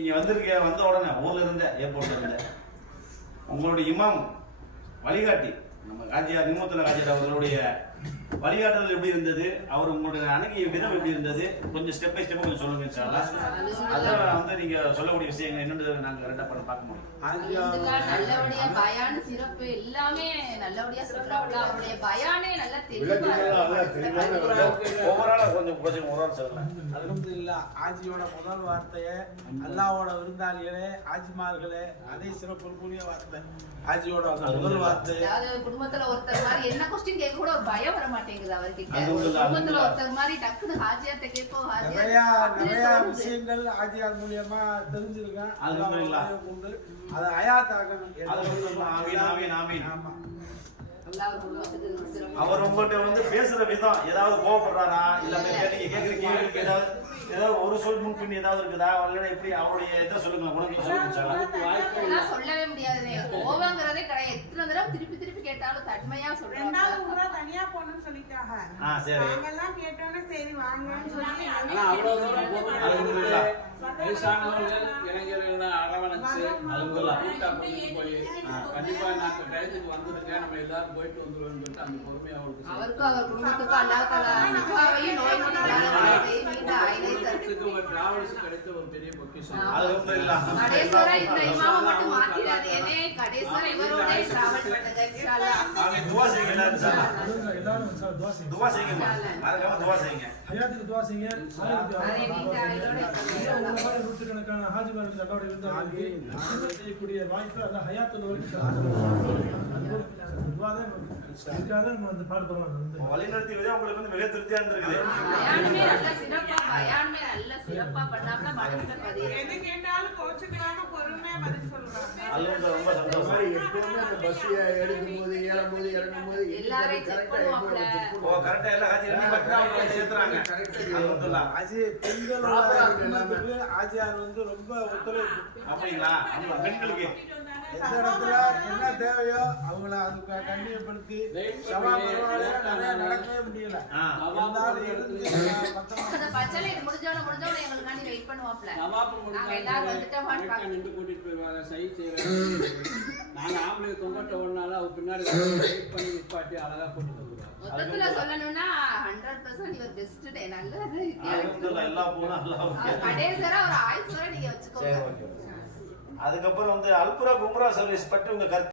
நீங்க வந்த உடனே ஊர்ல இருந்த ஏர்போர்ட்ல இருந்த உங்களுடைய இமாம் வழிகாட்டி நம்ம காஜியார் நிமோத்துல காஜியார் அவர்களுடைய வழிகாட்டுதல் எப்படி இருந்தது, அவர் உங்களுடைய அணுகிய விதம் எப்படி இருந்தது, கொஞ்சம் ஸ்டெப் பை ஸ்டெப் கொஞ்சம் சொல்லுங்க இன்ஷாஅல்லாஹ். அதான் வந்து நீங்க சொல்லக்கூடிய விஷயங்கள் என்னன்னு நாங்க ரெண்டா பார்க்க முடியும். நல்லபடியா பயான் சிறப்பு எல்லாமே நல்லபடியா சொல்றாங்க. அவருடைய பயானே நல்ல தெளிவா ஓவராலா கொஞ்சம் ஒரு சொல்லுங்க. அல்ஹம்துலில்லாஹ் ஆஜியோட முதல் வார்த்தையே அல்லாஹ்வோட விருந்தாளிகளே ஆஜிமார்களே அதே சிறப்புக்குரிய வார்த்தை ஆஜியோட முதல் வார்த்தை. அதாவது குடும்பத்துல ஒருத்தர் மாதிரி என்ன क्वेश्चन கேட்க கூட ஒரு பயம் வர மாட்டேங்குது அவர்கிட்ட. குடும்பத்துல ஒருத்தர் மாதிரி டக்குனு ஹாஜியார்ட்ட கேட்போம். நிறைய விஷயங்கள் ஆஜியார் மூலமா தெரிஞ்சிருக்கேன். அல்ஹம்துலில்லாஹ் அது ஹயாத்தாகணும். ஆமீன் ஆமீன் ஆமீன். ஆமா அவர் உங்கள்கிட்ட வந்து பேசுற விதம் ஏதாவது கோவப்படுறாரா, இல்ல நீங்க கேக்குற கேள்விக்கு ஏதாவது ஒரு சொல் முன்பின் ஏதாவது இருக்குதா, இல்ல எப்படி அவருடைய இதை சொல்லுங்க. உனக்கு சொல்லுங்க. சொல்லவே முடியாது. கோவங்கிறதே கிடையாது. எத்தனை தடவை திருப்பி திருப்பி கேட்டாலும் தன்மையா சொல்றாங்க. ரெண்டாவது முறை தனியா போகணும்னு சொல்லிட்டாங்க. சரி நாங்கெல்லாம் கேட்டோன்னே சரி வாங்கன்னு சொல்லி அவ்வளவு தூரம் போகணும். வயசானவர்கள் இளைஞர்களை அரவணைச்சு போய் கண்டிப்பா நாங்க டயத்துக்கு வந்துருங்க, நம்ம எல்லாரும் போயிட்டு வந்துருவோம் சொல்லிட்டு அந்த பொறுமையை அவருக்கு அவர் குடும்பத்துக்கு அல்லாஹ் தஆலா சிஃபாவையும் நோய் ஒரு டிராவல்ஸ் கிடைத்த ஒரு பெரிய பொக்கிஷம். அல்ஹம்துலில்லாஹ். கடைசிவரை இந்த இமாம மட்டும் மாத்திராதேனே. கடைசிவரை இவரோட டிராவல் பண்ணுங்க இன்ஷாஅல்லாஹ். ஆமீன். துஆ செய்யுங்க இன்ஷாஅல்லாஹ். எல்லாரும் இன்ஷாஅல்லாஹ் துஆ செய்யுங்க. துஆ செய்யுங்க. மறக்காம துஆ செய்யுங்க. ஹயாத்துக்கு துஆ செய்யுங்க. நூற்றுக்கணக்கான ஹாஜிமார்களுக்கு அல்லாஹ்வுடைய விருந்தாளிகளுக்கு செய்யக்கூடிய வாய்ப்பு அல்லாஹ் ஹயாத்துல வழிநடத்தி விதம் உங்களுக்கு வந்து மிக திருப்தியா இருந்திருக்குது. எது கேட்டாலும் கோச்சுக்கிறாங்க, பொறுமையா பதில் சொல்றாங்க. அது ரொம்ப சந்தோஷம். எப்பவுமே அந்த பஸ் எடுக்கும்போது ஏறும்போது இறங்கும்போது எல்லாரையும் செக் பண்ணுவாங்க. கரெக்டா எல்லா ஹாஜியும் சேர்த்துறாங்க. அல்ஹம்துலில்லாஹ். ஆஜி பெண்களுக்கு ஆஜியார் வந்து ரொம்ப ஒத்துழைப்பு. அப்படிங்களா? ஆமா, பெண்களுக்கு எந்த இடத்துல என்ன தேவையோ அவங்கள அதுக்கு கண்ணியப்படுத்தி சபா நிறைய நடக்கவே முடியல. கூட்டிட்டு போயிருவாங்க. சை நாங்க ஆம்பளை தொங்கட்ட ஒன்னால அவ பின்னாடி வெயிட் பண்ணி நிப்பாட்டி அழகா கூட்டிட்டு வந்துருவாங்க. மொத்தத்துல சொல்லணும்னா 100% இவர் பெஸ்ட் டே. நல்லது. எல்லாம் போனா கடைசியா ஒரு ஆயுஸ் வரை நீங்க வச்சுக்கோங்க. அதுக்கப்புறம் வந்து அல்புரா கும்ரா சர்வீஸ் பற்றி உங்க கருத்து